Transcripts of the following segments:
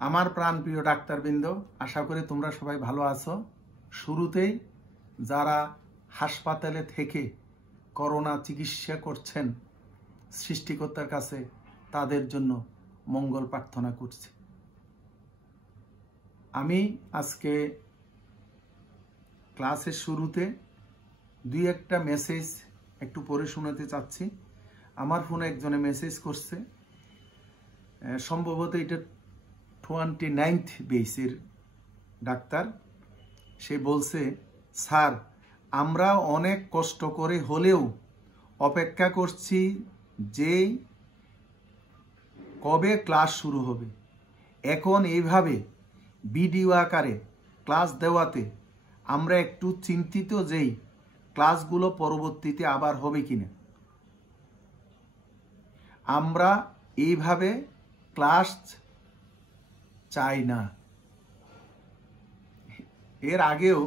আমার প্রাণপ্রিয় ডাক্তারবৃন্দ, আশা করি তোমরা সবাই ভালো আছো। শুরুতেই যারা হাসপাতালে থেকে করোনা চিকিৎসা করছেন, সৃষ্টিকর্তার কাছে তাদের জন্য মঙ্গল প্রার্থনা করছি। আমি আজকে ক্লাসের শুরুতে দুই একটা মেসেজ একটু পড়ে শোনাতে চাচ্ছি। আমার ফোনে একজনে মেসেজ করছে, সম্ভবত এটা 29th বেসের ডাক্তার। সে বলছে, স্যার আমরা অনেক কষ্ট করে হলেও অপেক্ষা করছি যে কবে ক্লাস শুরু হবে। এখন এইভাবে ভিডিও আকারে ক্লাস দেওয়াতে আমরা একটু চিন্তিত যেই ক্লাসগুলো পরবর্তীতে আবার হবে কিনা। আমরা এইভাবে ক্লাস চাই না। এর আগেও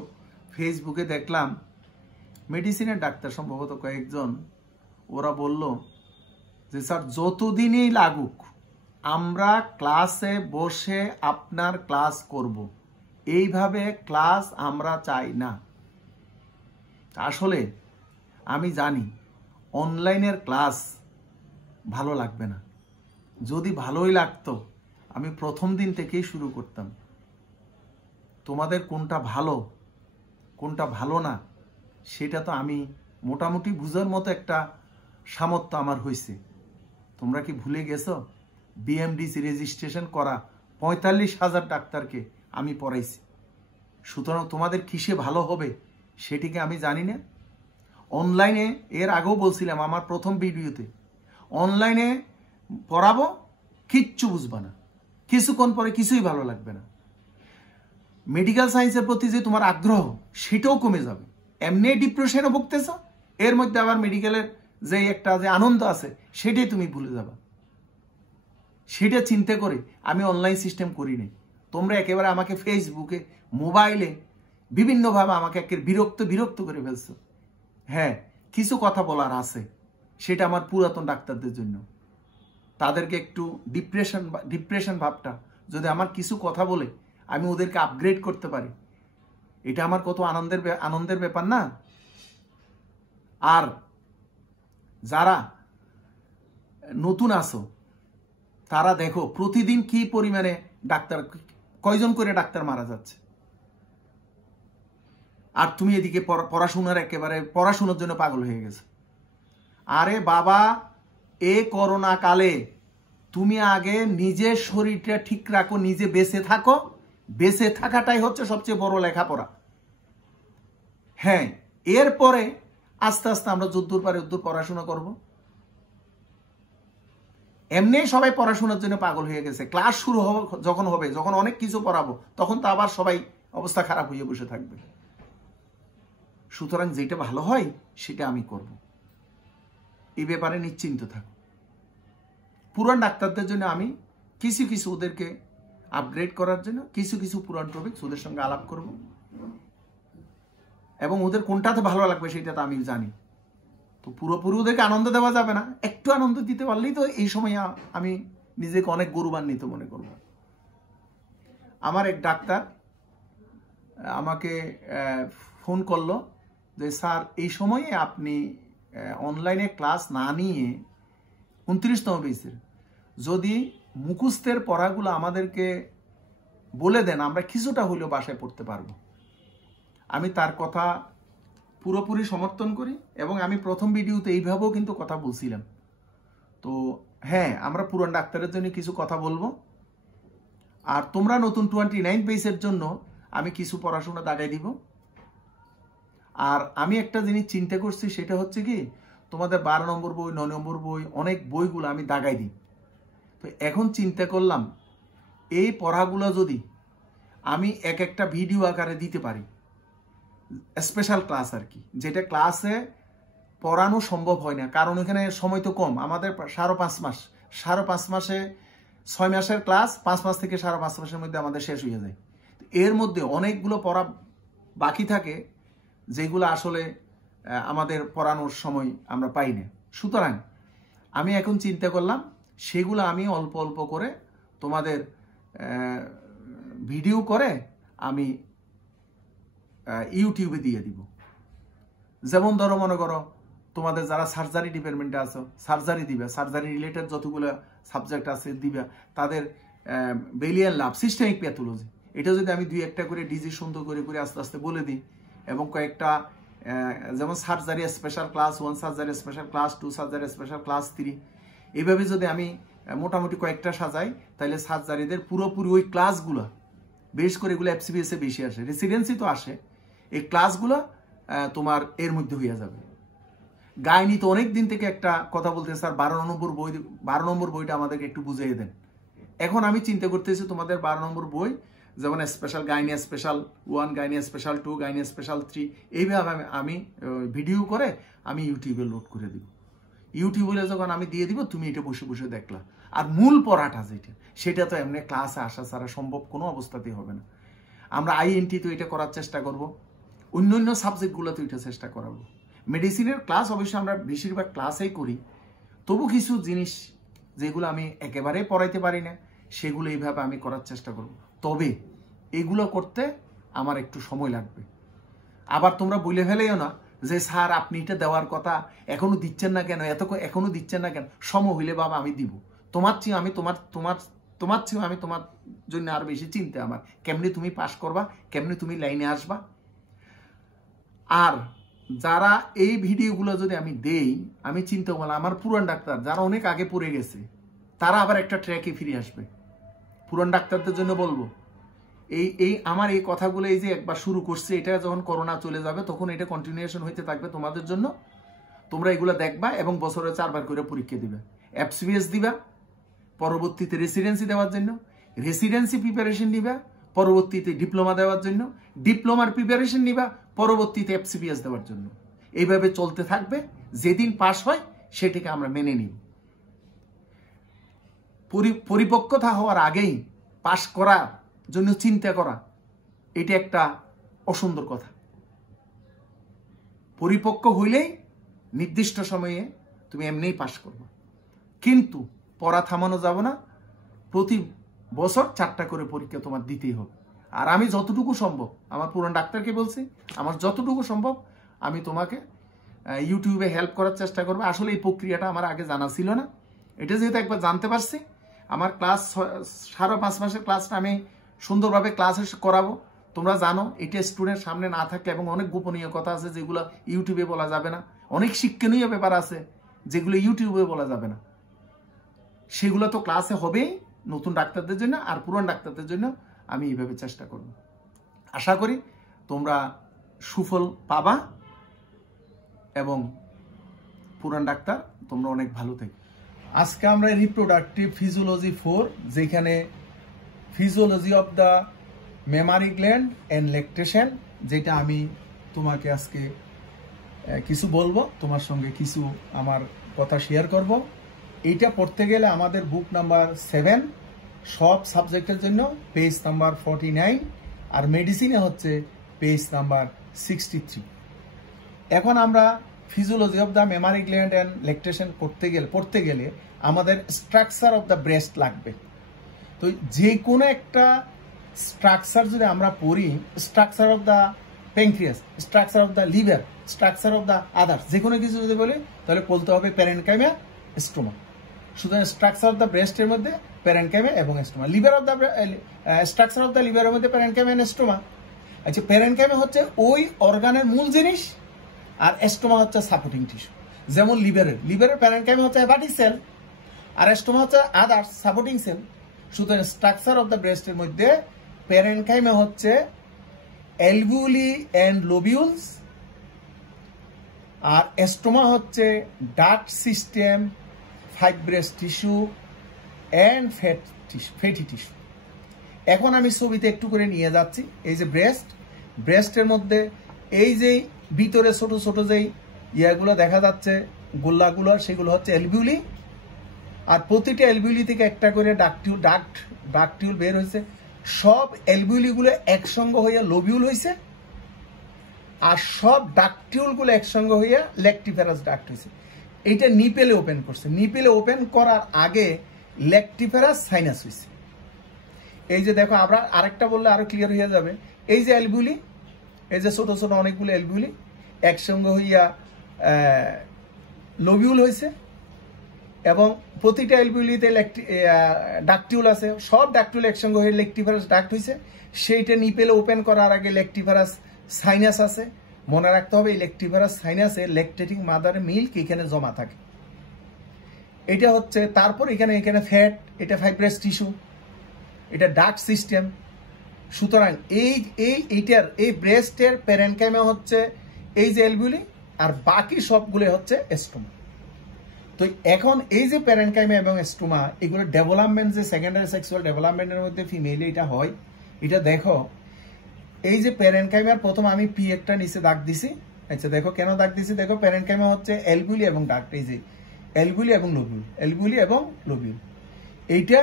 ফেসবুকে দেখলাম মেডিসিনের ডাক্তার সম্ভবত কয়েকজন, ওরা বলল যে স্যার যতদিনই লাগুক আমরা ক্লাসে বসে আপনার ক্লাস করব, এইভাবে ক্লাস আমরা চাই না। আসলে আমি জানি অনলাইনের ক্লাস ভালো লাগবে না। যদি ভালোই লাগতো আমি প্রথম দিন থেকেই শুরু করতাম। তোমাদের কোনটা ভালো কোনটা ভালো না সেটা তো আমি মোটামুটি বুঝার মতো একটা সামর্থ্য আমার হয়েছে। তোমরা কি ভুলে গেছো? বিএমডিসি রেজিস্ট্রেশন করা 45,000 ডাক্তারকে আমি পড়াইছি। সুতরাং তোমাদের কিসে ভালো হবে সেটিকে আমি জানি না। অনলাইনে এর আগেও বলছিলাম আমার প্রথম ভিডিওতে, অনলাইনে পড়াবো কিচ্ছু বুঝবা না, কিছুক্ষণ পরে কিছুই ভালো লাগবে না। মেডিকেল সায়েন্সের প্রতি যে তোমার আগ্রহ সেটাও কমে যাবে। এমনি ডিপ্রেশনে ভুগতেছ, এর মধ্যে আবার মেডিকেলের যে একটা যে আনন্দ আছে সেটাই তুমি ভুলে যাবা। সেটা চিন্তা করে আমি অনলাইন সিস্টেম করি নাই। তোমরা একেবারে আমাকে ফেসবুকে মোবাইলে বিভিন্নভাবে আমাকে একের বিরক্ত করে ফেলছো। হ্যাঁ, কিছু কথা বলার আছে, সেটা আমার পুরাতন ডাক্তারদের জন্য। তাদেরকে একটু ডিপ্রেশন ভাবটা যদি আমার কিছু কথা বলে আমি ওদেরকে আপগ্রেড করতে পারি, এটা আমার কত আনন্দের ব্যাপার না। আর যারা নতুন আছো তারা দেখো প্রতিদিন কি পরিমাণে ডাক্তার, কয়জন করে ডাক্তার মারা যাচ্ছে, আর তুমি এদিকে পড়াশোনার জন্য পাগল হয়ে গেছো। আরে বাবা, এ করোনা কালে তুমি আগে নিজের শরীরটা ঠিক রাখো, নিজে বেঁচে থাকো। বেঁচে থাকাটাই হচ্ছে সবচেয়ে বড় লেখাপড়া। হ্যাঁ, এরপরে আস্তে আস্তে আমরা যদ্দূর পারে উদ্দূর পড়াশোনা করব। এমনি সবাই পড়াশোনার জন্য পাগল হয়ে গেছে। ক্লাস শুরু যখন হবে, যখন অনেক কিছু পড়াবো, তখন তো আবার সবাই অবস্থা খারাপ হয়ে বসে থাকবে। সুতরাং যেটা ভালো হয় সেটা আমি করব, এই ব্যাপারে নিশ্চিন্ত থাকো। পুরান ডাক্তারদের জন্য আমি কিছু ওদেরকে আপগ্রেড করার জন্য কিছু পুরান টপিক ওদের সঙ্গে আলাপ করব, এবং ওদের কোনটাতে ভালো লাগবে সেটা তো আমি জানি। তো পুরোপুরি ওদেরকে আনন্দ দেওয়া যাবে না, একটু আনন্দ দিতে পারলেই তো এই সময় আমি নিজেকে অনেক গৌরবান্বিত মনে করব। আমার এক ডাক্তার আমাকে ফোন করলো যে স্যার এই সময়ে আপনি অনলাইনে ক্লাস না নিয়ে 29তম বেসের যদি মুখস্থের পড়াগুলো আমাদেরকে বলে দেন, আমরা কিছুটা হলেও বাসায় পড়তে পারবো। আমি তার কথা পুরোপুরি সমর্থন করি, এবং আমি প্রথম ভিডিওতে এইভাবেও কিন্তু কথা বলছিলাম। তো হ্যাঁ, আমরা পুরান ডাক্তারের জন্য কিছু কথা বলবো, আর তোমরা নতুন 29 বেসের জন্য আমি কিছু পড়াশোনা দাগাই দিব। আর আমি একটা জিনিস চিন্তা করছি, সেটা হচ্ছে কি, তোমাদের 12 নম্বর বই, 9 নম্বর বই, অনেক বইগুলো আমি দাগাই দিই। তো এখন চিন্তা করলাম এই পড়াগুলো যদি আমি একটা ভিডিও আকারে দিতে পারি, স্পেশাল ক্লাস আর কি, যেটা ক্লাসে পড়ানো সম্ভব হয় না, কারণ এখানে সময় তো কম। আমাদের 5.5 মাস, 5.5 মাসে 6 মাসের ক্লাস, 5 মাস থেকে 5.5 মাসের মধ্যে আমাদের শেষ হয়ে যায়। এর মধ্যে অনেকগুলো পড়া বাকি থাকে যেগুলো আসলে আমাদের পড়ানোর সময় আমরা পাই না। সুতরাং আমি এখন চিন্তা করলাম সেগুলো আমি অল্প অল্প করে তোমাদের ভিডিও করে আমি ইউটিউবে দিয়ে দিব। যেমন ধরো মনে করো তোমাদের যারা সার্জারি ডিপার্টমেন্টে আছো সার্জারি দিবে, সার্জারি রিলেটেড যতগুলো সাবজেক্ট আছে দিবে, তাদের বেলিয়ান লাভ, সিস্টেমিক প্যাথোলজি, এটা যদি আমি 2-1টা করে ডিজিজ সুন্দর করে করে আস্তে আস্তে বলে দিই, এবং কয়েকটা যেমন surgery special class 1, surgery special class 2, surgery special class 3, এইভাবে যদি আমি মোটামুটি কয়েকটা সাজাই, তাহলে সার্জারিদের পুরোপুরি ওই ক্লাসগুলো, বেশ করে এগুলো এফসিবিএসে বেশি আসে, রেসিডেন্সি তো আসে, এই ক্লাসগুলো তোমার এর মধ্যে হইয়া যাবে। গাইনি তো অনেক দিন থেকে একটা কথা বলতে, স্যার 12 নম্বর বইটা আমাদেরকে একটু বুঝিয়ে দেন। এখন আমি চিন্তা করতেছি তোমাদের 12 নম্বর বই, যেমন special gynae special 1, gynae special 2, gynae special 3, এইভাবে আমি ভিডিও করে আমি ইউটিউবে লোড করে দিব। ইউটিউবে যখন আমি দিয়ে দিব, তুমি এটা বসে বসে দেখলা। আর মূল পড়াটা যেটা, সেটা তো এমনি ক্লাসে আসা ছাড়া সম্ভব কোনো অবস্থাতেই হবে না। আমরা আইএনটি তো এটা করার চেষ্টা করব, অন্য সাবজেক্টগুলোতে এটা চেষ্টা করাবো। মেডিসিনের ক্লাস অবশ্যই আমরা বেশিরভাগ ক্লাসেই করি, তবু কিছু জিনিস যেগুলো আমি একেবারে পড়াইতে পারি না, সেগুলো এইভাবে আমি করার চেষ্টা করব। তবে এগুলো করতে আমার একটু সময় লাগবে। আবার তোমরা বলে ফেলেও না যে স্যার আপনি এটা দেওয়ার কথা এখনো দিচ্ছেন না কেন, এখনো দিচ্ছেন না কেন, সময় হইলে বাবা আমি দিব। তোমার চেয়ে আমি তোমার জন্য আরো বেশি চিন্তা আমার, কেমনি তুমি পাস করবা, কেমনি তুমি লাইনে আসবা। আর যারা এই ভিডিওগুলো যদি আমি দেই, আমি চিন্তা করলাম আমার পুরান ডাক্তার যারা অনেক আগে পড়ে গেছে, তারা আবার একটা ট্র্যাকে ফিরে আসবে। পুরান ডাক্তারদের জন্য বলবো, আমার এই কথাগুলো এই যে একবার শুরু করছে, এটা যখন করোনা চলে যাবে তখন এটা কন্টিনিউশন হইতে থাকবে তোমাদের জন্য। তোমরা এগুলো দেখবা এবং বছরে 4 বার করে পরীক্ষা দিবা, এফসিবিএস দিবা, পরবর্তীতে রেসিডেন্সি দেওয়ার জন্য, রেসিডেন্সি প্রিপারেশন নিবা, পরবর্তীতে ডিপ্লোমা দেওয়ার জন্য, ডিপ্লোমার প্রিপারেশন নিবা, পরবর্তীতে এফসিবিএস দেওয়ার জন্য। এইভাবে চলতে থাকবে। যেদিন পাস হয় সেটাকে আমরা মেনে নিব। পরিপক্কতা হওয়ার আগেই পাস করার জন্য চিন্তা করা, এটা একটা অসুন্দর কথা। পরিপক্ক হইলেই নির্দিষ্ট সময়ে তুমি এমনিই পাস করবে, কিন্তু পড়া থামানো যাবে না। প্রতি বছর 4টা করে পরীক্ষা তোমার দিতেই হবে। আর আমি যতটুকু সম্ভব, আমার পুরান ডাক্তারকে বলছি, আমার যতটুকু সম্ভব আমি তোমাকে ইউটিউবে হেল্প করার চেষ্টা করবো। আসলে এই প্রক্রিয়াটা আমার আগে জানা ছিল না, এটা যেহেতু একবার জানতে পারছি, আমার ক্লাস 5.5 মাসের ক্লাসটা আমি সুন্দরভাবে ক্লাস করাবো। তোমরা জানো এটা স্টুডেন্ট সামনে না থাকলে, এবং অনেক গোপনীয় কথা আছে যেগুলো ইউটিউবে বলা যাবে না, অনেক শিক্ষণীয় ব্যাপার আছে যেগুলো ইউটিউবে বলা যাবে না, সেগুলো তো ক্লাসে হবেই নতুন ডাক্তারদের জন্য। আর পুরান ডাক্তারদের জন্য আমি এইভাবে চেষ্টা করব। আশা করি তোমরা সুফল পাবা, এবং পুরান ডাক্তার তোমরা অনেক ভালো থেকো। আজকে আমরা রিপ্রোডাক্টিভ ফিজিওলজি 4, যেখানে physiology of the mammary gland and lactation, যেটা আমি তোমাকে আজকে কিছু বলবো, তোমার সঙ্গে কিছু আমার কথা শেয়ার করব। এইটা পড়তে গেলে আমাদের বুক নাম্বার 7 সব সাবজেক্টের জন্য পেজ নাম্বার 49, আর মেডিসিনে হচ্ছে পেজ নাম্বার 63। এখন আমরা physiology of the mammary gland and lactation পড়তে গেলে আমাদের স্ট্রাকচার অফ দ্য ব্রেস্ট লাগবে। তো যে কোনো একটা স্ট্রাকচার যদি আমরা পড়ি, structure of the pancreas, structure of the liver, structure of the others, যে কোনো কিছু যদি বলি তাহলে বলতে হবে প্যারেনকাইমা, স্টোমা। সুতরাং স্ট্রাকচার অফ দ্য ব্রেস্টের মধ্যে প্যারেনকাইমা এবং stoma, liver of the structure of the লিভারের মধ্যে প্যারেনকাইমা এন্ড স্টোমা। আচ্ছা, প্যারেনকাইমা হচ্ছে ওই অর্গানের মূল জিনিস, আর স্টোমা হচ্ছে সাপোর্টিং টিস্যু। যেমন লিভারের প্যারেনকাইমা হচ্ছে হেপাটিক সেল, আর স্টোমা হচ্ছে আদার্স সাপোর্টিং সেল। সুতরাং স্ট্রাকচার অফ দ্য ব্রেস্টের মধ্যে প্যারেনকাইমা হচ্ছে অ্যালভিউলি এন্ড লোবিউলস, আর স্টোমা হচ্ছে duct system, fibrous tissue and fatty tissue. এখন আমি ছবিতে একটু করে নিয়ে যাচ্ছি। এই যে ব্রেস্টের মধ্যে এই যে ভিতরে ছোট ছোট যেই ইয়াগুলো দেখা যাচ্ছে, গোল্লাগুলো, সেগুলো হচ্ছে অ্যালভিউলি, আর প্রতিটা অ্যালভিউলি থেকে একটা করে ডাকটিউল বের হয়েছে। সব অ্যালভিউলিগুলো একসঙ্গে হইয়া লোবিউল হয়েছে, আর সব ডাকটিউলগুলো একসঙ্গে হইয়া ল্যাকটিফেরাস ডাক্ট হয়েছে। এইটা নিপেলে ওপেন করছে। নিপেলে ওপেন করার আগে ল্যাকটিফেরাস সাইনাস হয়েছে। এই যে দেখো আমরা আরেকটা বললে আরো ক্লিয়ার হয়ে যাবে, এই যে অ্যালভিউলি, এই যে ছোট ছোট অনেকগুলো অ্যালভিউলি একসঙ্গে হইয়া লোবিউল হয়েছে, এবং প্রতিটা অ্যালভিউলিতে ডাকটিউল আছে, সব ডাকটিউল একসঙ্গে হয়ে লেকটিভারাস ডাক্ট হয়েছে। সেইটা নিপেলে ওপেন করার আগে লেকটিভারাস সাইনাস আছে। মনে রাখতে হবে এই লেকটিভারাস সাইনাসে ল্যাকটেটিং মাদার মিল্ক এখানে জমা থাকে। এটা হচ্ছে, তারপর এখানে ফ্যাট, এটা ফাইব্রাস টিস্যু, এটা ডাক্ট সিস্টেম। সুতরাং এই ব্রেস্টের প্যারেনকাইমা হচ্ছে এই যে অ্যালভিউলি, আর বাকি সবগুলো হচ্ছে স্টোমা। তো এখন এই যে প্যারেনকাইমা এবং স্টোমা, এগুলো ডেভেলপমেন্ট, যে সেকেন্ডারি সেক্সুয়াল ডেভেলপমেন্টের মধ্যে ফিমেলে এটা হয়, এটা দেখো এই যে প্যারেনকাইমার প্রথম আমি পি একটা নিচে দাগ দিছি। আচ্ছা দেখো কেন দাগ দিছি, দেখো প্যারেনকাইমা হচ্ছে অ্যালভিউলি এবং ডাক্ট, এই যে অ্যালভিউলি এবং লোবিউল, অ্যালভিউলি এবং লোবিউল, এইটা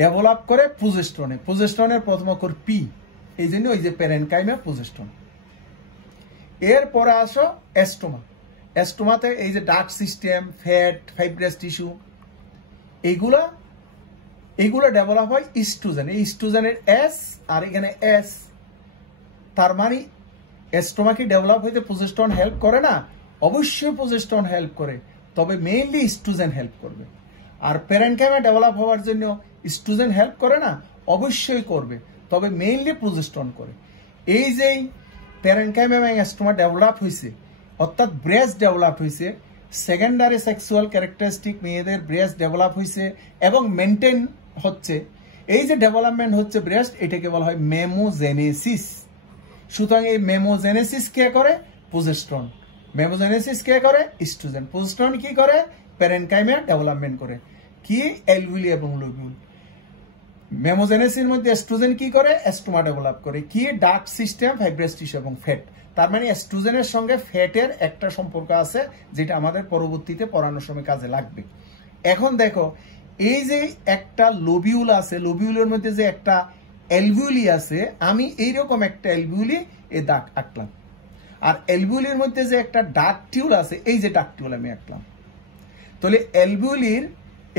ডেভেলপ করে প্রজেস্টরনে, প্রজেস্টরনের প্রথম অক্ষর পি, এই জন্য ওই যে প্যারেনকাইমা প্রজেস্টরন। এরপরে আসো এস্টোমা, এস্টোমাতে এই যে duct system, fat, fibrous tissue, এইগুলা ডেভেলপ হয় ইস্ট্রোজেন, এই ইস্ট্রোজেনের এস আর এখানে এস, তার মানে এস্টোমা কি ডেভেলপ হইতে প্রজেস্টরন হেল্প করে না? অবশ্যই প্রজেস্টরন হেল্প করে, তবে মেইনলি ইস্ট্রোজেন হেল্প করবে। আর প্যারেনকাইমা ডেভেলপ হওয়ার জন্য ইস্ট্রোজেন হেল্প করে না? অবশ্যই করবে, তবে মেইনলি প্রজেস্টরন করে। এই যে প্যারেনকাইমা এবং এস্টোমা ডেভেলপ হয়েছে, অর্থাৎ ব্রেস্ট ডেভেলপ হয়েছে, সেকেন্ডারি সেক্সুয়াল ক্যারেক্টারিস্টিক মেয়েদের ব্রেস্ট ডেভেলপ হয়েছে এবং মেনটেন হচ্ছে, এই যে ডেভেলপমেন্ট হচ্ছে ব্রেস্ট, এটাকে বলা হয় মেমোজেনেসিস। সুতরাং এই মেমোজেনেসিস কে করে? প্রজেস্টরন। মেমোজেনেসিস কে করে? ইস্ট্রোজেন। প্রজেস্টরন কি করে? প্যারেনকাইমা ডেভেলপমেন্ট করে, কি? অ্যালভিউলি এবং লোবিউল। মেমোজেনেসিসের মধ্যে এস্ট্রোজেন কি করে? এস্টোমা ডেভেলপ করে, কি? ডাক্ট সিস্টেম, ফাইব্রাস টিস্যু এবং ফ্যাট। তার মানে এস্ট্রোজেনের সঙ্গে ফ্যাটের একটা সম্পর্ক আছে, যেটা আমাদের পরবর্তীতে পড়ানোর সময় কাজে লাগবে। এখন দেখো এই যে একটা লোবিউল আছে, লোবিউলের মধ্যে যে একটা অ্যালভিউলি আছে, আমি এইরকম একটা অ্যালভিউলি এ দাগ আঁকলাম, আর অ্যালভিউলির মধ্যে যে একটা ডাকটিউল আছে, এই যে ডাকটিউল আমি আঁকলাম। তাহলে অ্যালভিউলির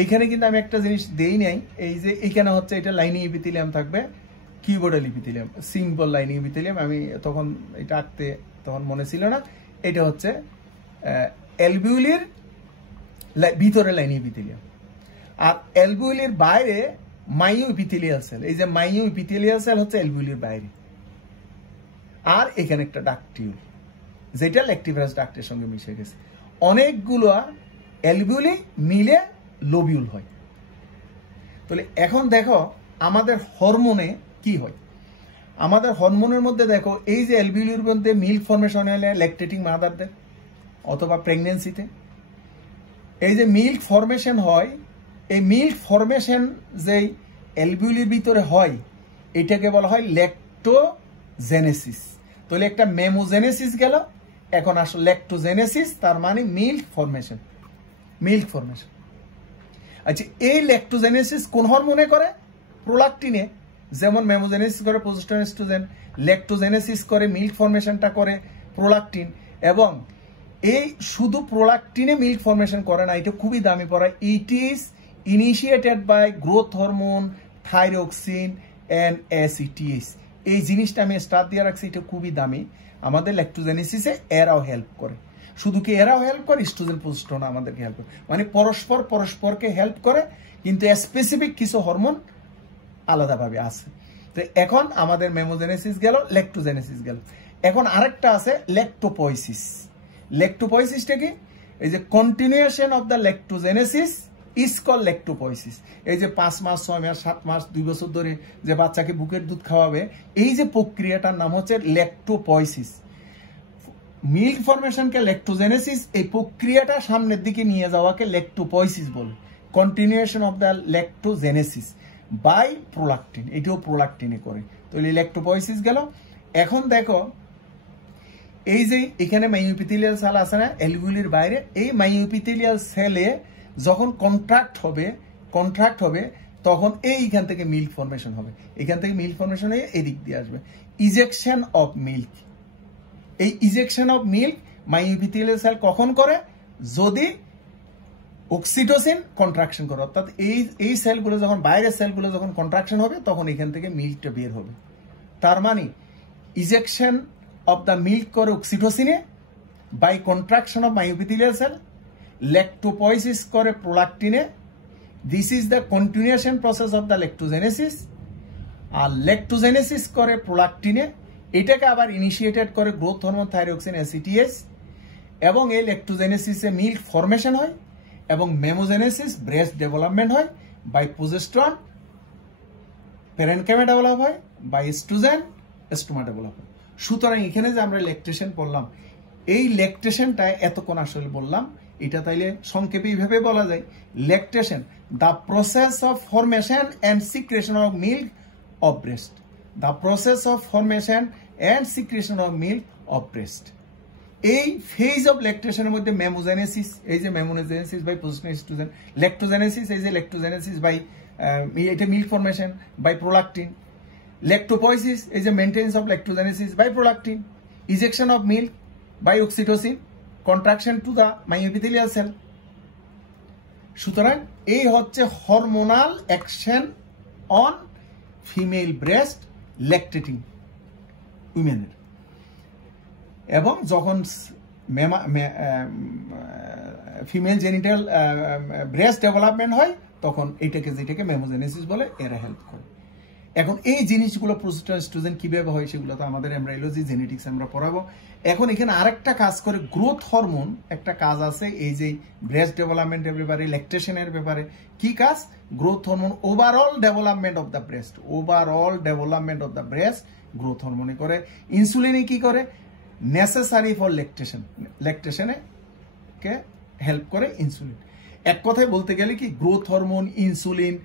এখানে কিন্তু আমি একটা জিনিস দেই নাই, এই যে এখানে হচ্ছে এটা লাইনিং এপিথেলিয়াম থাকবে, cuboidal epithelium, simple lining epithelium. আমি তখন এটা আঁকতে তখন মনে ছিল না, এটা হচ্ছে অ্যালভিউলির ভিতরে লাইনিং এপিথেলিয়াম, আর অ্যালভিউলির বাইরে মাইও এপিথেলিয়াল সেল। এই যে মাইও এপিথেলিয়াল সেল হচ্ছে অ্যালভিউলির বাইরে, আর এখানে একটা ডাকটিউল, যেটা ল্যাকটিভারাস ডাক্টের সঙ্গে মিশে গেছে। অনেকগুলো অ্যালভিউলি মিলে লোবিউল হয়। তাহলে এখন দেখো আমাদের হরমোনে কি হয়। আমাদের হরমোনের মধ্যে দেখো এই যে অ্যালভিউলির মধ্যে মিল্ক ফর্মেশন হলে ল্যাকটেটিং মাদারদের অথবা প্রেগনেন্সিতে এই যে মিল্ক ফর্মেশন হয়, এই মিল্ক ফর্মেশন যেই অ্যালভিউলির ভিতরে হয়, এটাকে বলা হয় ল্যাক্টোজেনেসিস। তাহলে একটা মেমোজেনেসিস গেল, এখন আসলে ল্যাক্টোজেনেসিস, তার মানে মিল্ক ফর্মেশন, মিল্ক ফর্মেশন। আচ্ছা, এই ল্যাক্টোজেনেসিস কোন হরমোনে করে? প্রোলাকটিনে। যেমন মেমোজেনেসিস করে প্রজেস্টেরন এস্ট্রোজেন, ল্যাক্টোজেনেসিস করে মিল্ক ফর্মেশনটা করে প্রোলাকটিন। এবং এই শুধু প্রোলাকটিনে মিল্ক ফর্মেশন করে না, এটা খুবই দামি পড়া। It is initiated by growth hormone, thyroxine and ACTH. এই জিনিসটা আমি স্টার দিয়ে রাখছি, এটা খুবই দামি। আমাদের ল্যাক্টোজেনেসিসে এরাও হেল্প করে। শুধু কি এরাও হেল্প করে? ইস্ট্রোজেন প্রজেস্টেরন আমাদেরকে হেল্প করে, মানে পরস্পরকে হেল্প করে, কিন্তু স্পেসিফিক কিছু হরমোন আলাদাভাবে আছে। তো এখন আমাদের মেমোজেনেসিস গেল, ল্যাক্টোজেনেসিস গেল। এখন আরেকটা আছে ল্যাক্টোপয়েসিস। ল্যাক্টোপয়েসিসটা কি? এই যে continuation of the lactogenesis is call lactopoiesis. এই যে 5 মাস, 6 মাস, 7 মাস, 2 বছর ধরে যে বাচ্চাকে বুকের দুধ খাওয়াবে, এই যে প্রক্রিয়াটার নাম হচ্ছে ল্যাক্টোপয়েসিস। মিল্ক ফর্মেশনকে ল্যাক্টোজেনেসিস, এই প্রক্রিয়াটা সামনের দিকে নিয়ে যাওয়াকে ল্যাক্টোপয়েসিস বলে। Continuation of the lactogenesis by prolactin, এটাও প্রোলাকটিনে করে। তাহলে ল্যাক্টোপয়েসিস গেল। এখন দেখো এই যে এখানে মাইওএপিথেলিয়াল সেল আছে না অ্যালভিউলির বাইরে, এই মাইওএপিথেলিয়াল সেলে যখন কন্ট্রাক্ট হবে তখন এইখান থেকে মিল্ক ফর্মেশন হবে। এখান থেকে মিল্ক ফর্মেশন হয়ে এদিক দিয়ে আসবে ইজেকশন অফ মিল্ক। এই ইজেকশন অফ মিল্ক মাইওএপিথেলিয়াল সেল কখন করে? যদি অক্সিটোসিন কন্ট্রাকশন করে, অর্থাৎ এই সেলগুলো যখন বাইরের সেলগুলো যখন কন্ট্রাকশন হবে তখন এখান থেকে মিল্কটা বের হবে। তার মানে ইজেকশন অফ দ্য মিল্ক করে অক্সিটোসিনে by contraction of myoepithelial cell, lactopoiesis করে প্রোলাক্টিনে। This is the continuation process of the lactogenesis. আর ল্যাক্টোজেনেসিস করে প্রোলাক্টিনে, এটাকে আবার ইনিশিয়েটেড করে গ্রোথ হরমোন থাইরক্সিন অ্যাসিটিএস, এবং এই ল্যাক্টোজেনেসিসে মিল্ক ফরমেশন হয় এবং মেমোজেনেসিস ব্রেস্ট ডেভেলপমেন্ট হয় বাই প্রোজেস্টেরন, প্যারেনকাইমা ডেভেলপ হয় বাই এস্ট্রোজেন, স্টোমা ডেভেলপ হয়। সুতরাং এখানে যে আমরা ল্যাকটেশন পড়লাম, এই ল্যাকটেশনটা এতক্ষণ আসলে বললাম, এটা তাইলে সংক্ষেপে এইভাবে বলা যায়, lactation the process of formation and secretion of milk of breast, the process of formation and secretion of milk of breast. এই ফেজ অফ ল্যাকটেশনের মধ্যে মেমোজেনেসিস, এই যে mammogenesis by progesterone oestrogen, lactogenesis, এই যে ল্যাক্টোজেনেসিস বাই এটা milk formation by prolactin, lactopoiesis, এই যে maintenance of lactogenesis by prolactin, ejection of milk by oxytocin, contraction to the myoepithelial cell. সুতরাং এই হচ্ছে hormonal action on female breast lactating উইমেনের। এবং যখন ফিমেল জেনিটাল ব্রেস্ট ডেভেলপমেন্ট হয় তখন এইটাকে যেটাকে মেমোজেনেসিস বলে, এরা হেল্প করে। এখন এই জিনিসগুলো প্রোজেস্টেরন এস্ট্রোজেন কিভাবে হয় সেগুলো তো আমাদের এমব্রায়োলজি জেনেটিক্স আমরা পড়াবো। এখন এখানে আরেকটা কাজ করে গ্রোথ হরমোন, একটা কাজ আছে এই যে ব্রেস্ট ডেভেলপমেন্টের ব্যাপারে, ল্যাকটেশনের ব্যাপারে। কি কাজ? Growth hormone overall development of the breast, overall development of the breast growth হরমোনে করে। ইনসুলিনে কি করে? নেসেসারি ফর ল্যাকটেশন, ল্যাকটেশনে কে হেল্প করে ইনসুলিন। এক কথায় বলতে গেলে কি, growth hormone, insulin,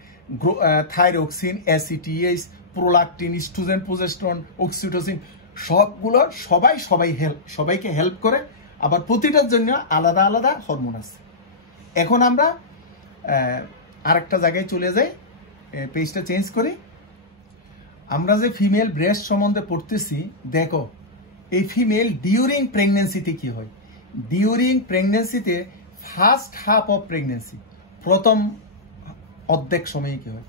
thyroxine, ACTH, prolactin, oestrogen, progesterone, oxytocin, সবগুলো সবাইকে হেল্প করে। আবার প্রতিটার জন্য আলাদা আলাদা হরমোন আছে। এখন আমরা আরেকটা জায়গায় চলে যাই, পেজটা চেঞ্জ করি। আমরা যে ফিমেল ব্রেস্ট সম্বন্ধে পড়তেছি, দেখো এই ফিমেল ডিউরিং প্রেগনেন্সিতে কি হয়। ডিউরিং প্রেগনেন্সিতে ফার্স্ট হাফ অফ প্রেগনেন্সি, প্রথম অর্ধেক সময়ে কি হয়?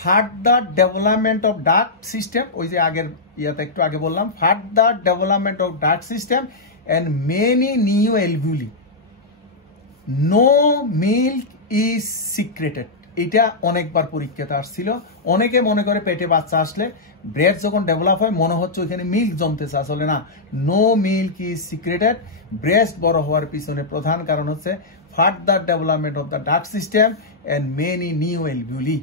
Further development of duct system, ওই যে আগের ইয়াতে একটু আগে বললাম, further development of duct system and many new alveoli, no milk is secreted. এটা অনেকবার পরীক্ষাতে আসছিল। অনেকে মনে করে পেটে বাচ্চা আসলে ব্রেস্ট যখন ডেভেলপ হয় মনে হচ্ছে ওইখানে মিল্ক জমতেছে, আসলে না, no milk is secreted. Breast বড় হওয়ার পিছনে প্রধান কারণ হচ্ছে further development of the duct system and many new alveoli.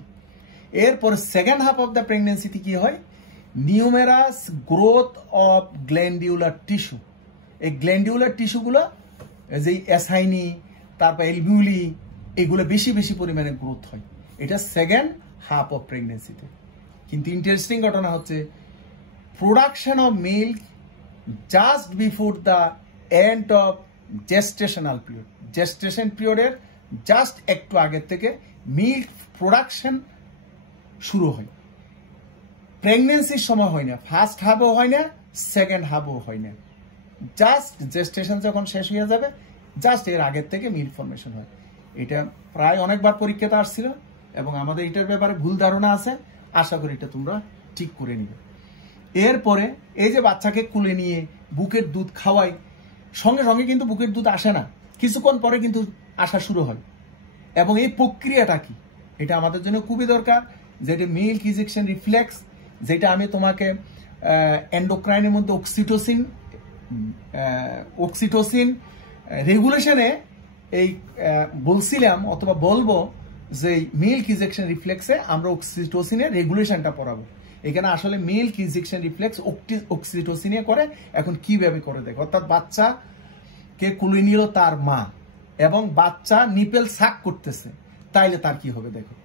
এরপরে সেকেন্ড হাফ অফ দ্য প্রেগনেন্সিতে কি হয়? Numerous growth of glandular tissue. এই গ্ল্যান্ডিউলার টিস্যুগুলো, যে অ্যাসাইনি, তারপর এলভিউলি, এগুলো বেশি বেশি পরিমাণে গ্রোথ হয়। এটা সেকেন্ড হাফ অফ প্রেগনেন্সিতে। কিন্তু ইন্টারেস্টিং ঘটনা হচ্ছে, production of milk just before the end of gestational period. Gestation পিরিয়ডের জাস্ট একটু আগের থেকে মিল্ক প্রোডাকশন শুরু হয়। প্রেগনেন্সির সময় হয় না, ফার্স্ট হাফও হয় না, সেকেন্ড হাফও হয় না, জাস্ট জেস্টেশন যখন শেষ হয়ে যাবে জাস্ট এর আগের থেকে মিল্ক ফরমেশন হয়। এটা প্রায় অনেকবার পরীক্ষাতে আসছিল এবং আমাদের এটার ব্যাপারে ভুল ধারণা আছে। আশা করি এটা তোমরা ঠিক করে নিবে। এরপরে এই যে বাচ্চাকে কুলে নিয়ে বুকের দুধ খাওয়াই, সঙ্গে সঙ্গে কিন্তু বুকের দুধ আসে না, কিছুক্ষণ পরে কিন্তু আসা শুরু হয়। এবং এই প্রক্রিয়াটা কি, এটা আমাদের জন্য খুবই দরকার। যেটা মিল্ক ইজেকশন রিফ্লেক্স, যেটা আমি তোমাকে এন্ডোক্রাইনের মধ্যে অক্সিটোসিন রেগুলেশনে এই বলছিলাম অথবা বলবো যে মিল্ক ইজেকশন রিফ্লেক্সে আমরা অক্সিটোসিনের রেগুলেশনটা পড়াবো। এখানে আসলে মিল্ক ইজেকশন রিফ্লেক্স অক্সিটোসিনে করে। এখন কিভাবে করে দেখো, অর্থাৎ বাচ্চাকে কুলে নিল তার মা এবং বাচ্চা নিপেল সাক করতেছে, তাইলে তার কি হবে দেখো।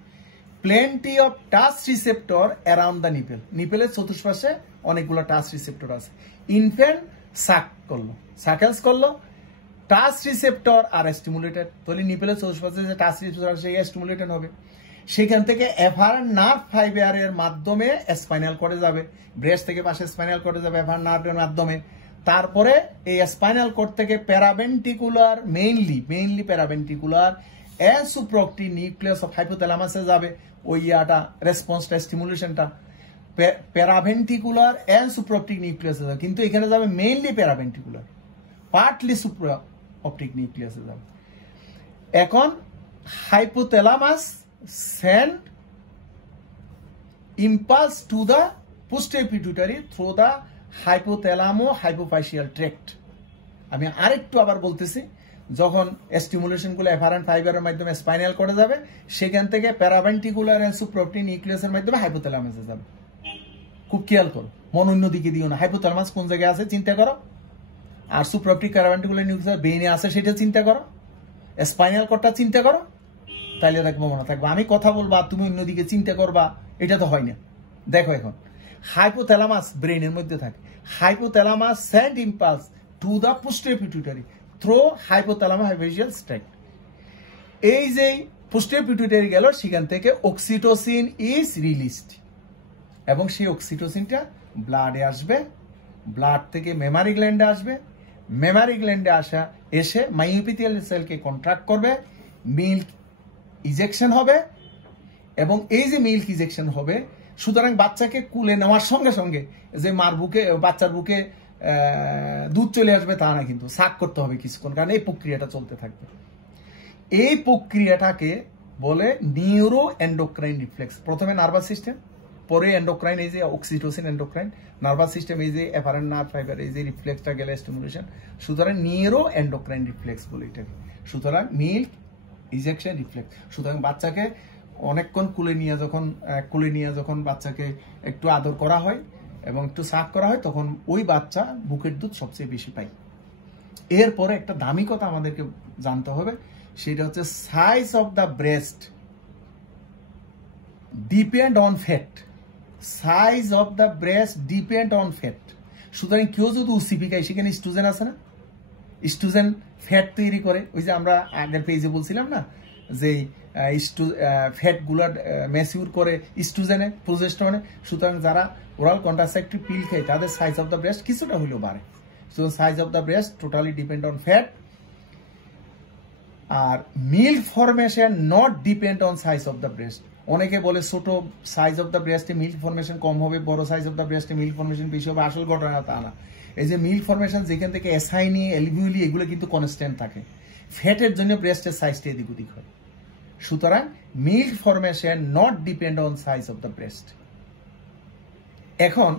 Plenty of touch receptor around the nipple, নিপেলের চতুর্পাশে অনেকগুলো টাচ রিসেপ্টর আছে। ইনফ্যান্ট সাক করলো, সাকেলস করলো, টাচ রিসেপ্টর আর স্টিমুলেটেড, তাহলে নিপেলের চতুর্পাশে যে টাচ রিসেপ্টর আছে সেই স্টিমুলেটেড হবে। সেখান থেকে এফারেন্ট নার্ভ ফাইবারের মাধ্যমে স্পাইনাল কর্ডে যাবে, ব্রেস্ট থেকে পাশে স্পাইনাল কর্ডে যাবে এফারেন্ট নার্ভের মাধ্যমে। তারপরে এই স্পাইনাল কর্ড থেকে paraventricular, mainly paraventricular and supraoptic nucleus of হাইপোথ্যালামাসে যাবে ওই ইয়াটা রেসপন্সটা স্টিমুলেশনটা প্যারাভেন্ট্রিকুলার এন্ড সুপ্রাঅপটিক নিউক্লিয়াসে যাবে, কিন্তু এখানে যাবে মেইনলি প্যারাভেন্ট্রিকুলার, পার্টলি সুপ্রাঅপটিক নিউক্লিয়াসে যাবে। এখন hypothalamus send impulse to the posterior pituitary through the hypothalamo-hypophyseal tract। আমি আরেকটু আবার বলতেছি, যখন স্টিমুলেশন গুলো এফারেন্ট ফাইবারের মাধ্যমে স্পাইনাল কর্ডে যাবে, সেখান থেকে প্যারাভেন্ট্রিকুলার এন্ড সুপ্রাঅপটিক নিউক্লিয়াসের মাধ্যমে হাইপোথ্যালামাসে যাবে। খুব খেয়াল করো, মন অন্যদিকে দিও না। হাইপোথ্যালামাস কোন জায়গায় আছে চিন্তা করো, আর সুপ্রাঅপটিক প্যারাভেন্ট্রিকুলার নিউক্লিয়াস ব্রেইনে আছে সেটা চিন্তা করো, স্পাইনাল কর্ডটা চিন্তা করো, তাইলে দেখবো মনে থাকবে। আমি কথা বলবা তুমি অন্যদিকে চিন্তা করবা, এটা তো হয় না। দেখো এখন হাইপোথ্যালামাস ব্রেইনের মধ্যে থাকে, hypothalamus send impulse to the posterior pituitary through hypothalamo hypophyseal tract. এই যে পোস্টেরিয়র পিটুইটারি গেল, সেখান থেকে অক্সিটোসিন ইজ রিলিজড, এবং সেই অক্সিটোসিনটা ব্লাডে আসবে, ব্লাড থেকে মেমারি গ্ল্যান্ডে আসবে, মেমারি গ্ল্যান্ডে এসে মায়োপিথিয়াল সেলকে কন্ট্রাক্ট করবে, মিল্ক ইজেকশন হবে, এবং এই যে মিল্ক ইজেকশন হবে, সুতরাং বাচ্চাকে কুলে নেওয়ার সঙ্গে সঙ্গে যে মার বুকে, বাচ্চার বুকে দুধ চলে আসবে তা না, কিন্তু সাক করতে হবে কিছুক্ষণ, কারণ এই প্রক্রিয়াটা চলতে থাকবে। এই প্রক্রিয়াটাকে বলে নিউরো এন্ডোক্রাইন রিফ্লেক্স। প্রথমে নার্ভাস সিস্টেম, পরে এন্ডোক্রাইন, এই যে অক্সিটোসিন এন্ডোক্রাইন, নার্ভাস সিস্টেম, এই যে এফারেন্ট নার্ভ ফাইবার, এই যে রিফ্লেক্সটা গেলে স্টিমুলেশন, সুতরাং নিউরো এন্ডোক্রাইন রিফ্লেক্স বলে এটাকে। সুতরাং মিল্ক ইজেকশন রিফ্লেক্স। সুতরাং বাচ্চাকে অনেকক্ষণ কুলে নিয়ে যখন বাচ্চাকে একটু আদর করা হয় এবং একটু সাক করা হয়, তখন ওই বাচ্চা বুকের দুধ সবচেয়ে বেশি পায়। এরপরে একটা দামি কথা আমাদেরকে জানতে হবে, সেটা হচ্ছে size of the breast depend on fat. Size of the breast depend on fat. সুতরাং কেউ যদি উসিপি খায়, সেখানে স্ট্রোজেন আছে না, স্ট্রোজেন ফ্যাট তৈরি করে। ওই যে আমরা আগের পেজে বলছিলাম না, যে ফ্যাট গুলা ম্যাচিউর করে স্ট্রোজেনে, প্রোজেস্টেরনে। সুতরাং যারা ওরাল কন্ট্রাসেপটিভ পিল খায়, তাদের সাইজ অফ দ্য ব্রেস্ট কিছুটা হলেও বাড়ে। So size of the breast totally depend on fat. আর milk formation not depend on size of the breast. অনেকে বলে ছোট সাইজ অফ দ্য ব্রেস্টে মিল্ক ফরমেশন কম হবে, বড় সাইজ অফ দ্য ব্রেস্টে মিল্ক ফরমেশন বেশি হবে। আসল ঘটনা তা না। এই যে মিল্ক ফরমেশন যেখান থেকে অ্যাসাইনি, এলভিউলি, এগুলো কিন্তু কনস্ট্যান্ট থাকে। ফ্যাটের জন্য ব্রেস্টের সাইজটা এদিক ওদিক হয়। সুতরাং milk formation not depend on size of the breast. এখন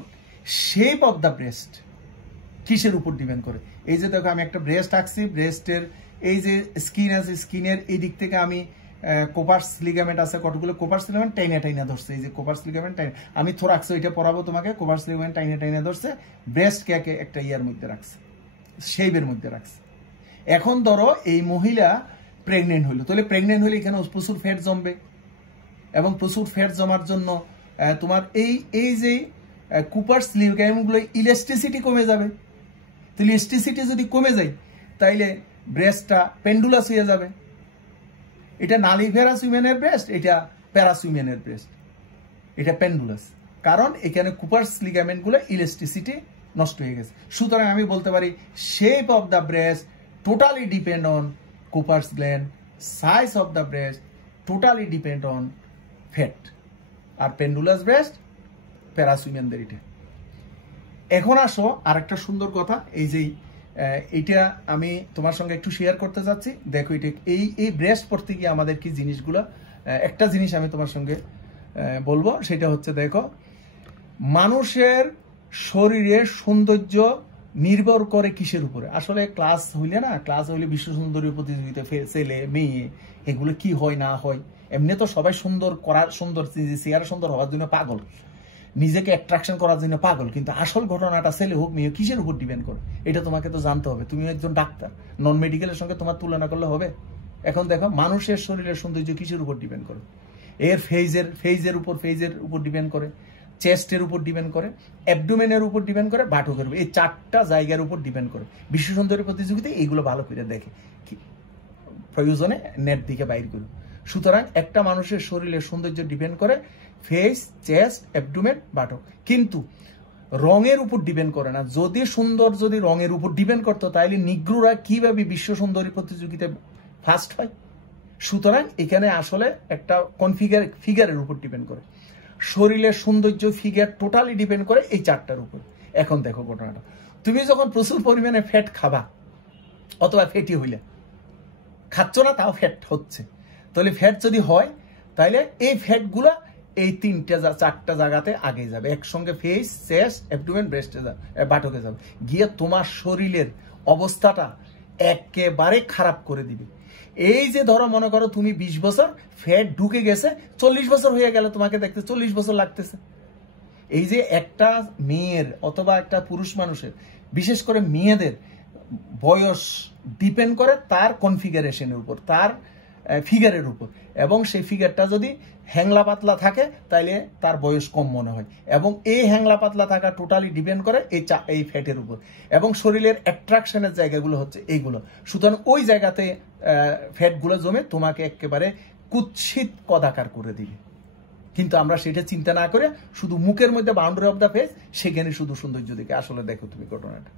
শেপ অফ দ্য ব্রেস্ট কিসের উপর ডিপেন্ড করে? এই যে দেখো, আমি একটা ব্রেস্ট আঁকছি, ব্রেস্টের এই যে স্কিন আছে, স্কিনের এই দিক থেকে আমি কোপার্স লিগামেন্ট আছে, কতগুলো কোপার্স লিগামেন্ট টাইনা ধরছে। এই যে কোপার্স লিগামেন্ট টাইনা, আমি থোরাক্স ওইটা পড়াবো তোমাকে। কোপার্স লিগামেন্ট টাইনা ধরছে, ব্রেস্টকে একটা ইয়ার মধ্যে রাখছে, শেপের মধ্যে রাখছে। এখন ধরো এই মহিলা প্রেগনেন্ট হইলো, তাহলে প্রেগনেন্ট হলে এখানে প্রচুর ফ্যাট জমবে, এবং প্রচুর ফ্যাট জমার জন্য তোমার এই যে কুপার্স লিগামেন্টগুলো ইলাস্টিসিটি কমে যাবে। তাহলে ইলাস্টিসিটি যদি কমে যায়, তাইলে ব্রেস্টটা পেন্ডুলাস হয়ে যাবে। এটা নালিভেরাস উইমেনের ব্রেস্ট, এটা প্যারাস উইমেনের ব্রেস্ট, এটা পেন্ডুলাস। কারণ এখানে কুপার্স লিগামেন্টগুলো ইলাস্টিসিটি নষ্ট হয়ে গেছে। সুতরাং আমি বলতে পারি shape of the breast totally depend on Cooper's gland, size of the breast totally depend on fat. আর পেন্ডুলাস ব্রেস্ট প্যারাস উইমেনদের এটা। এখন আসো আরেকটা সুন্দর কথা, এই যে এটা আমি তোমার সঙ্গে একটু শেয়ার করতে চাচ্ছি। দেখো, এটা এই ব্রেস্ট পড়তে গিয়ে আমাদের কি জিনিসগুলো, একটা জিনিস আমি তোমার সঙ্গে বলবো, সেটা হচ্ছে দেখো, মানুষের শরীরের সৌন্দর্য নির্ভর করে কিসের উপরে? আসলে ক্লাস হইলে বিশ্ব সুন্দরী প্রতিযোগিতা, ছেলে মেয়ে এগুলো কি হয় না হয়, এমনি তো সবাই সুন্দর চেহারা সুন্দর হওয়ার জন্য পাগল, নিজেকে অ্যাট্রাকশন করার জন্য পাগল। কিন্তু আসল ঘটনাটা ছেলে হোক মেয়ে কিসের উপর ডিপেন্ড করে, এটা তোমাকে তো জানতে হবে। তুমি একজন ডাক্তার, নন মেডিকেলের সঙ্গে তোমার তুলনা করলে হবে? এখন দেখো, মানুষের শরীরের সৌন্দর্য কিসের উপর ডিপেন্ড করে? এর ফেজের উপর ডিপেন্ড করে, চেস্টের উপর ডিপেন্ড করে, অ্যাবডোমেনের উপর ডিপেন্ড করে, বাটকের উপর, এই 4টা জায়গার উপর ডিপেন্ড করে। বিশ্ব সুন্দরী প্রতিযোগিতায় এইগুলো ভালো করে দেখে, প্রয়োজনে নেট দিকে বাইর করুন। সুতরাং একটা মানুষের শরীরের সৌন্দর্য ডিপেন্ড করে ফেস, চেস্ট, অ্যাবডোমেন, বাটক, কিন্তু রঙের উপর ডিপেন্ড করে না। যদি রঙের উপর ডিপেন্ড করতো, তাহলে নিগ্রোরা কিভাবে বিশ্ব সুন্দরী প্রতিযোগিতায় ফার্স্ট হয়? সুতরাং এখানে আসলে একটা ফিগারের উপর ডিপেন্ড করে, শরীরের সৌন্দর্য ফিগার টোটালি ডিপেন্ড করে এই চারটার উপর। এখন দেখো ঘটনাটা, তুমি যখন প্রচুর পরিমাণে ফ্যাট খাবা অথবা ফ্যাটি হইলে, খাচ্ছ না তাও ফ্যাট হচ্ছে, তাহলে ফ্যাট যদি হয় তাহলে এই ফ্যাটগুলা এই চারটা জায়গাতে আগে যাবে একসঙ্গে, ফেস, চেস্ট, অ্যাবডোমেন, ব্রেস্টে যাবে, বাটকে যাবে, গিয়ে তোমার শরীরের অবস্থাটা একেবারে খারাপ করে দিবে। এই যে ধরো মনে করো তুমি 20 বছর ফ্যাট ঢুকে গেছে, 40 বছর হয়ে গেল তোমাকে দেখতে 40 বছর লাগতেছে। এই যে একটা মেয়ের অথবা একটা পুরুষ মানুষের, বিশেষ করে মেয়েদের বয়স ডিপেন্ড করে তার কনফিগারেশনের উপর, তার ফিগারের উপর, এবং সেই ফিগারটা যদি হ্যাংলা পাতলা থাকে তাইলে তার বয়স কম মনে হয়, এবং এই হ্যাংলা পাতলা থাকা টোটালি ডিপেন্ড করে এই ফ্যাটের উপর, এবং শরীরের অ্যাট্রাকশনের জায়গাগুলো হচ্ছে এইগুলো। সুতরাং ওই জায়গাতে ফ্যাটগুলো জমে তোমাকে একেবারে কুৎসিত কদাকার করে দিবে। কিন্তু আমরা সেটা চিন্তা না করে শুধু মুখের মধ্যে বাউন্ডারি অফ দ্য ফেস, সেখানে শুধু সৌন্দর্য দিকে আসলে দেখো তুমি ঘটনাটা।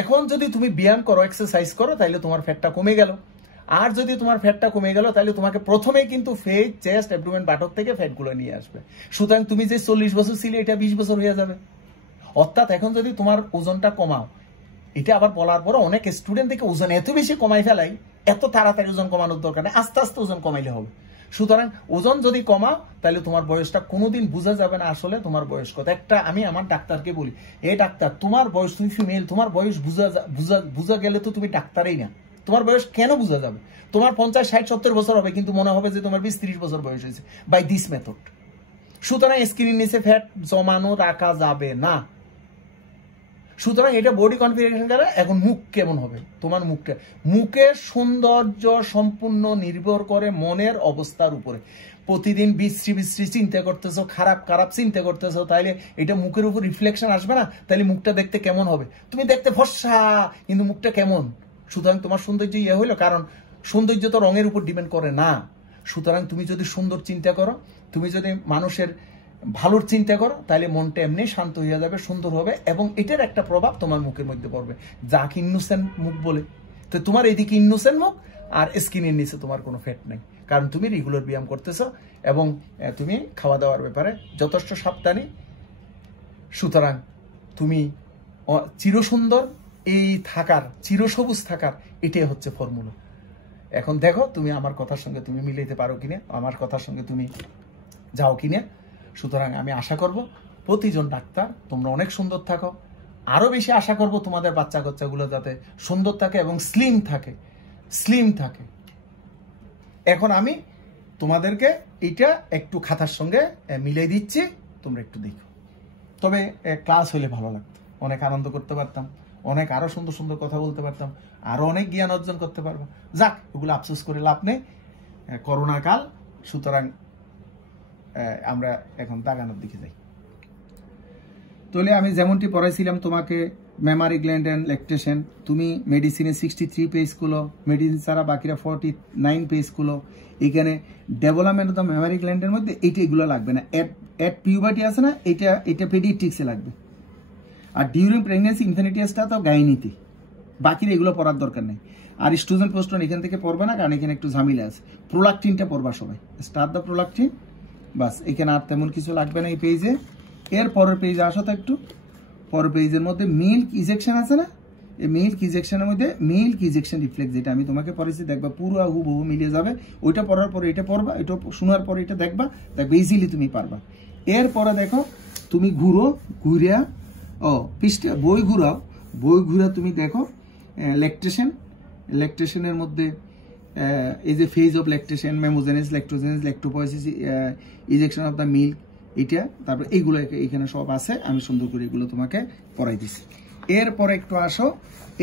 এখন যদি তুমি ব্যায়াম করো, এক্সারসাইজ করো, তাহলে তোমার ফ্যাটটা কমে গেল। আর যদি তোমার ফ্যাটটা কমে গেল তাহলে তোমাকে প্রথমেই কিন্তু ফেস, চেস্ট, অ্যাবডোমেন, বাটক থেকে ফ্যাটগুলো নিয়ে আসবে। সুতরাং তুমি যে 40 বছর ছিলে এটা 20 বছর হয়ে যাবে। অর্থাৎ এখন যদি তোমার ওজনটা কমাও, এটা আবার বলার পর অনেক স্টুডেন্ট থেকে ওজন এত বেশি কমাই ফেলাই, এত তাড়াতাড়ি ওজন কমানোর দরকার নেই, আস্তে আস্তে ওজন কমাইলে হবে। সুতরাং ওজন যদি কমাও তাহলে তোমার বয়সটা কোনোদিন বোঝা যাবে না আসলে তোমার বয়স কত। একটা আমি আমার ডাক্তারকে বলি, এ ডাক্তার তোমার বয়স, তুমি ফিমেল, তোমার বয়স বোঝা গেলে তো তুমি ডাক্তারই না, তোমার বয়স কেন বোঝা যাবে? তোমার 50, 60, 70 বছর হবে কিন্তু মনে হবে যে তোমার 20, 30 বছর বয়স হয়েছে বাই দিস মেথড। সুতরাং স্ক্রিনের নিচে ফ্যাট জমানো রাখা যাবে না। সুতরাং এটা বডি কনফিগারেশন করে। এখন মুখ কেমন হবে, তোমার মুখের সৌন্দর্য সম্পূর্ণ নির্ভর করে মনের অবস্থার উপরে। প্রতিদিন বিশ্রী চিন্তা করতেছো, খারাপ চিন্তা করতেছো, তাইলে এটা মুখের উপর রিফ্লেকশন আসবে না? তাইলে মুখটা দেখতে কেমন হবে? তুমি দেখতে ফর্সা কিন্তু মুখটা কেমন? সুতরাং তোমার সৌন্দর্য হইলো, কারণ সৌন্দর্য তো রঙের উপর ডিপেন্ড করে না। সুতরাং তুমি যদি সুন্দর চিন্তা করো, তুমি যদি মানুষের ভালোর চিন্তা করো, তাহলে মনটা এমনি শান্ত হয়ে যাবে, সুন্দর হবে, এবং এটার একটা প্রভাব তোমার মুখের মধ্যে পড়বে, যাকে ইনোসেন্ট মুখ বলে। তো তোমার এদিকে ইনোসেন্ট মুখ, আর স্কিনের নিচে তোমার কোনো ফ্যাট নেই, কারণ তুমি রেগুলার ব্যায়াম করতেছো এবং তুমি খাওয়া দাওয়ার ব্যাপারে যথেষ্ট সাবধানী। সুতরাং তুমি চিরসুন্দর এই থাকার, চিরসবুজ থাকার, এটাই হচ্ছে ফর্মুলা। এখন দেখো তুমি আমার কথার সঙ্গে তুমি মিলাইতে পারো কিনা, আমার কথার সঙ্গে তুমি যাও কিনা। সুতরাং আমি আশা করব প্রতিজন ডাক্তার তোমরা অনেক সুন্দর থাকো। আরো বেশি আশা করব তোমাদের বাচ্চা কাচ্চাগুলো যাতে সুন্দর থাকে এবং স্লিম থাকে। এখন আমি তোমাদেরকে এটা একটু খাতার সঙ্গে মিলাই দিচ্ছি, তোমরা একটু দেখো। তবে ক্লাস হলে ভালো লাগতো, অনেক আনন্দ করতে পারতাম, অনেক আরো সুন্দর সুন্দর কথা বলতে পারতাম, আরো অনেক জ্ঞান অর্জন করতে পারবো। যাক, ওগুলো আফসোস করে লাভ নেই, করোনা কাল। সুতরাং আমরা এখন দাগানোর দিকে যাই। তাহলে আমি যেমনটি পড়াইছিলাম তোমাকে, মেমারি গ্ল্যান্ড অ্যান্ড ল্যাকটেশন, তুমি মেডিসিনে 63 পেজ গুলো, মেডিসিন ছাড়া বাকিরা 49 পেজ গুলো। এখানে ডেভেলপমেন্ট অফ দ্য মেমারি গ্ল্যান্ডের মধ্যে এগুলো লাগবে না। এট পিউবার্টি আছে না, এটা পেডিয়াট্রিক্সে লাগবে। আর ডিউরিং প্রেগনেন্সি ইনফ্যান্টিয়াসটা তো গাইনিতে, বাকির এগুলো পড়ার দরকার নেই। আর স্টুডেন্ট পোস্টন এখান থেকে পড়বে না, কারণ এখানে একটু ঝামেলা আছে। প্রোলাকটিনটা পড়বা সবাই, স্টার্ট দ্য প্রোলাকটিন, বাস। এখানে আর তেমন কিছু লাগবে না এই পেজে। এর পরের পেজে আসো তো একটু। পরের পেজের মধ্যে মিল্ক ইজেকশন আছে না, এই মিল্ক ইজেকশনের মধ্যে মিল্ক ইজেকশন রিফ্লেক্স, যেটা আমি তোমাকে পড়েছি, দেখবা পুরো হুবহু মিলিয়ে যাবে। ওইটা পড়ার পরে এটা পড়বা, এটা শোনার পরে এটা দেখবা ইজিলি তুমি পারবা। এরপরে দেখো তুমি ঘুরিয়া পৃষ্ঠা বই ঘুরা তুমি দেখো ল্যাকটেশনের মধ্যে এই যে phase of lactation, mammogenesis, lactogenesis, lactopoiesis, ejection of the milk, এটা তারপরে এইগুলো এখানে সব আছে। আমি সুন্দর করে এগুলো তোমাকে পড়াই দিছি। এরপরে একটু আসো,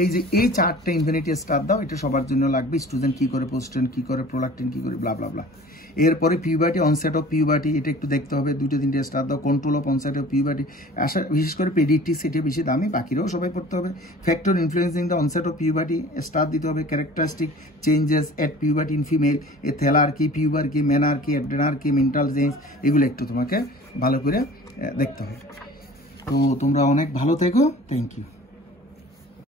এই যে এই চারটে ইনফিনিটি স্টার দাও, এটা সবার জন্য লাগবে। স্টুডেন্ট কি করে, পোস্টেন কি করে, প্রোলাকটিন কি করে, ব্লা ব্লা ব্লা। এরপরে পিউবার্টি, অনসেট অফ পিউবার্টি, এটা একটু দেখতে হবে, 2-3টে স্টার দাও। Control of onset of puberty, বিশেষ করে পেডিয়াট্রিক্স, এটা বেশি দামি, বাকিরাও সবাই পড়তে হবে। Factor influencing the onset of puberty, star দিতে হবে। Characteristic changes at puberty in female, এ থেলার কি, পিউবার কি, ম্যানার কি, অ্যাড্রেনার কি, মেন্টাল চেঞ্জ, এগুলো একটু তোমাকে ভালো করে দেখতে হবে। তো তোমরা অনেক ভালো থেকো, থ্যাংক ইউ।